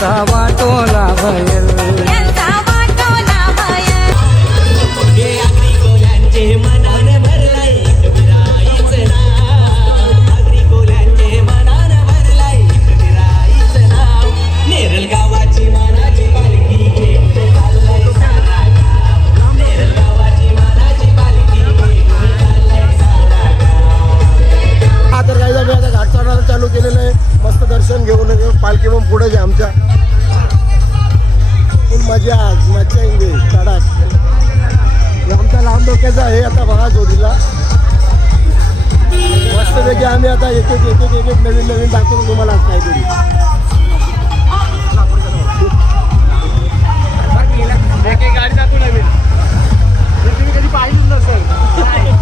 यांचा वाटोला आता एक एक एक एक एक एक नवीन नवीन दाखवतो तुम्हाला आज काहीतरी.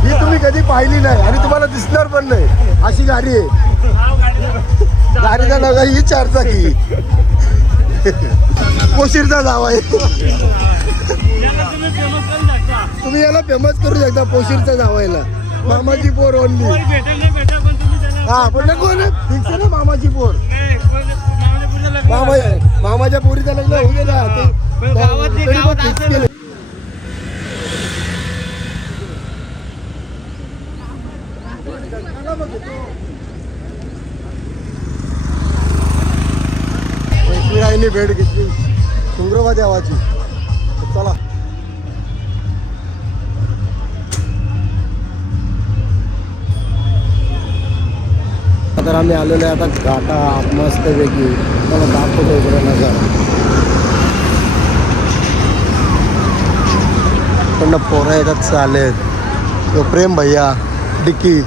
ही तुम्ही कधी पाहिली नाही आणि तुम्हाला दिसणार पण नाही. अशी गाडी आहे. गाडीचा नाव आहे ही चारचाकी पोशीरचा नाव आहे. तुम्ही याला फेमस करू शकता पोशीरचा नाव आहे याला. मामाची पोर ओनली हा पण नको ना? फिक्स आहे ना मामाची पोर? मामा मामाच्या पोरीचं लग्न होऊ दे ना. ते- तरी पण fix केलं. एकविराईने भेट घेतली. सुंग्रवा देवाची तर आम्ही आलेलो आहे आता घाटा मस्त वेगळी मला दाखवतो इकडे नजर. पण पोरं येतात चालेल तो प्रेम भैया डिक्की.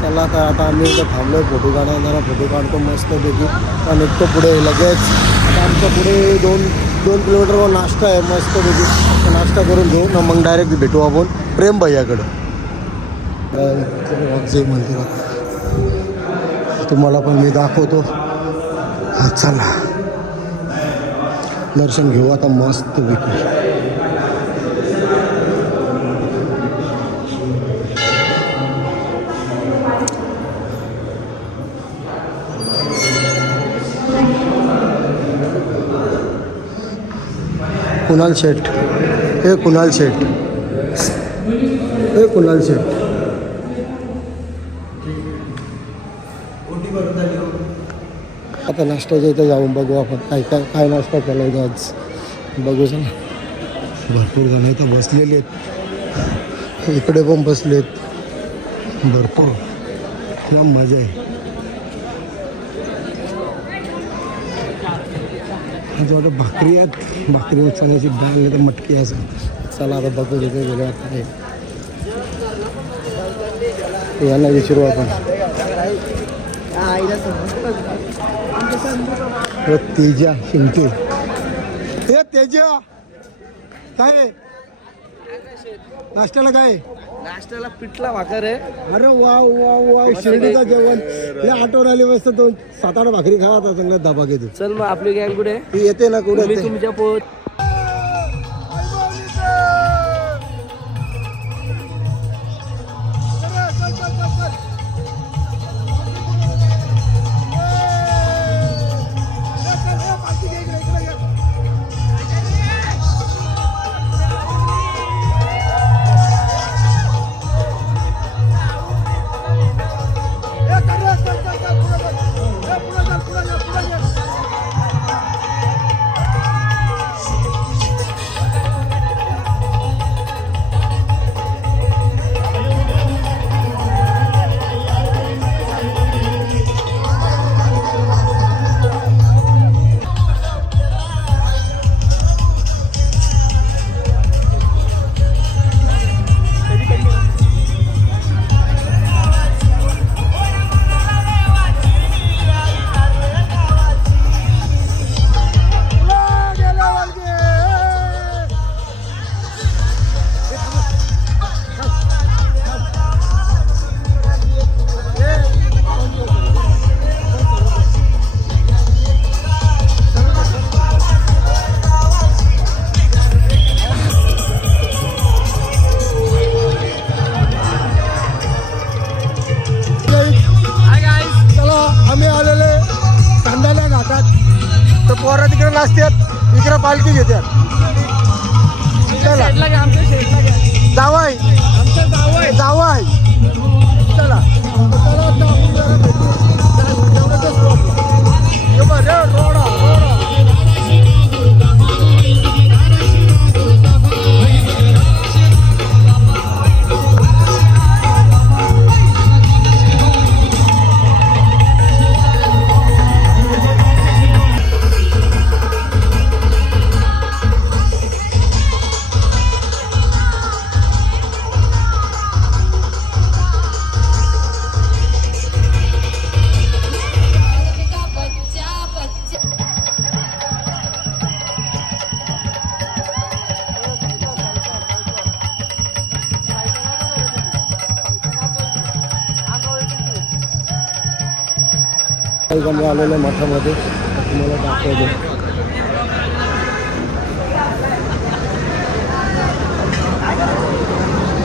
चला तर आता आम्ही इथं आहे फोटो काढा जरा फोटो काढतो मस्त पैकी. आणि निघतो पुढे लगेच. आता आमच्या पुढे दोन दोन किलोमीटरवर नाश्ता आहे मस्त पैकी. नाश्ता करून घेऊ. ना मग डायरेक्ट भेटू आपण प्रेम भैयाकडं. जे मंदिरात. तुम्हाला पण मी दाखवतो. हा, चला. दर्शन घेऊ आता मस्त विकू. कुणाल शेठ. हे कुणाल शेठ. हे कुणाल शेठ. आता नाश्त्याच्या इथं जाऊन बघू आपण. काय काय काय नाश्ता केला होता आज? बघू ना भरपूर जण इथं बसलेले आहेत. इकडे पण बसले आहेत भरपूर. जाम मजा आहे. आज वाटतं भाकरी आहेत. भाकरी चण्याची डाळ नाही तर मटकी असं. चला आता बघू तिथे वेगळं काय आहे. यांना विचारू आपण. तेजा शिंके. हे तेजा. काय? नाश्त्याला काय? नाश्त्याला पिठला भाकर आहे. अरे वा वा वा. शिर्डीचं जेवण. हे आठवण आली मस्त दोन. सात आठ भाकरी खावा चांगला दबा घेतो चल मग आपली गँग कुठे? ती येते ना कुठे तुमच्या पोत तिकडे नाचतात इकडे पालखी घेतात. चला. जावाय जावाय आम्ही आलेलं आहे मठामध्ये. तुम्हाला दाखवतो.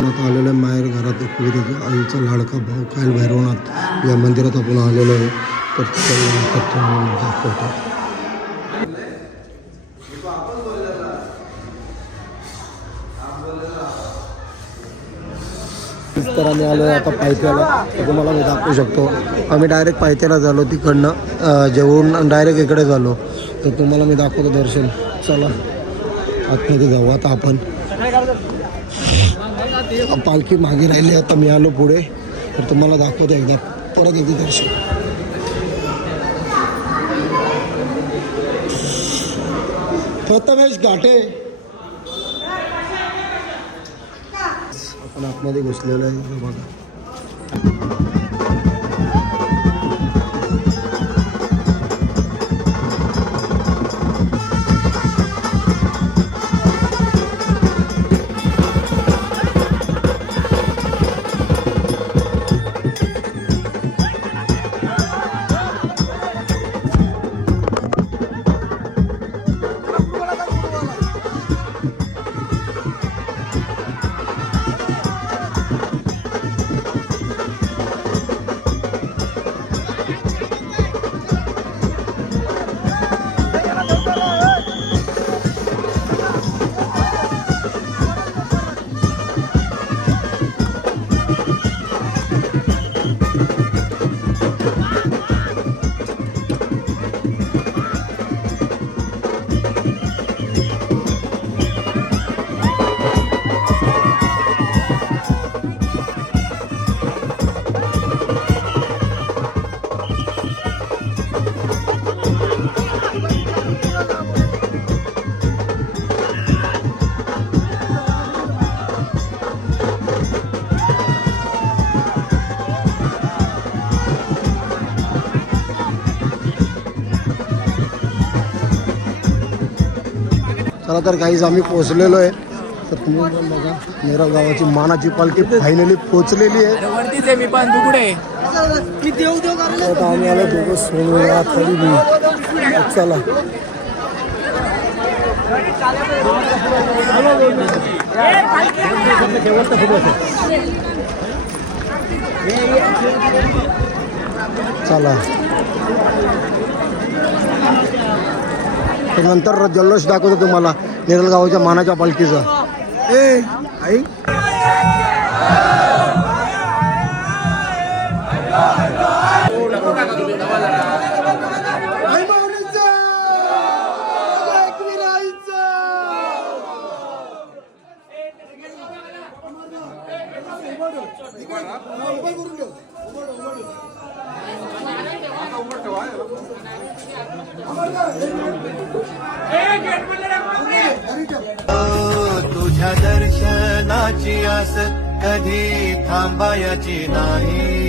आता आलेलं आहे माहेर घरात एक आईचा लाडका भाऊ काल भैरवनाथ या मंदिरात आपण आलेलो आहे. तर दाखवतो. तर आम्ही आलो आहे आता पायथ्याला. तुम्हाला मी दाखवू शकतो. आम्ही डायरेक्ट पायथ्याला झालो तिकडनं जेवून डायरेक्ट इकडे झालो. तर तुम्हाला मी दाखवतो दर्शन. चला. आतमध्ये जाऊ आता आपण. पालखी मागे राहिली आता मी आलो पुढे. तर तुम्हाला दाखवतो एकदा. परत एकदा दर्शन. प्रथमेश घाटे. पण आतमध्ये घुसलेलं आहे. बघा. तर काहीच आम्ही पोहोचलेलो आहे. तर तुम्ही पण बघा नेरळ गावाची मानाची पालखी फायनली पोहोचलेली आहे. मी पण आता आम्ही आलो दोघं सोनूला तरी मी चला. चला. तर नंतर जल्लोष दाखवतो तुम्हाला. नेरळ मानाच्या पालखीचा. ए आई. थांबायची आस कधी थांबायची नाही.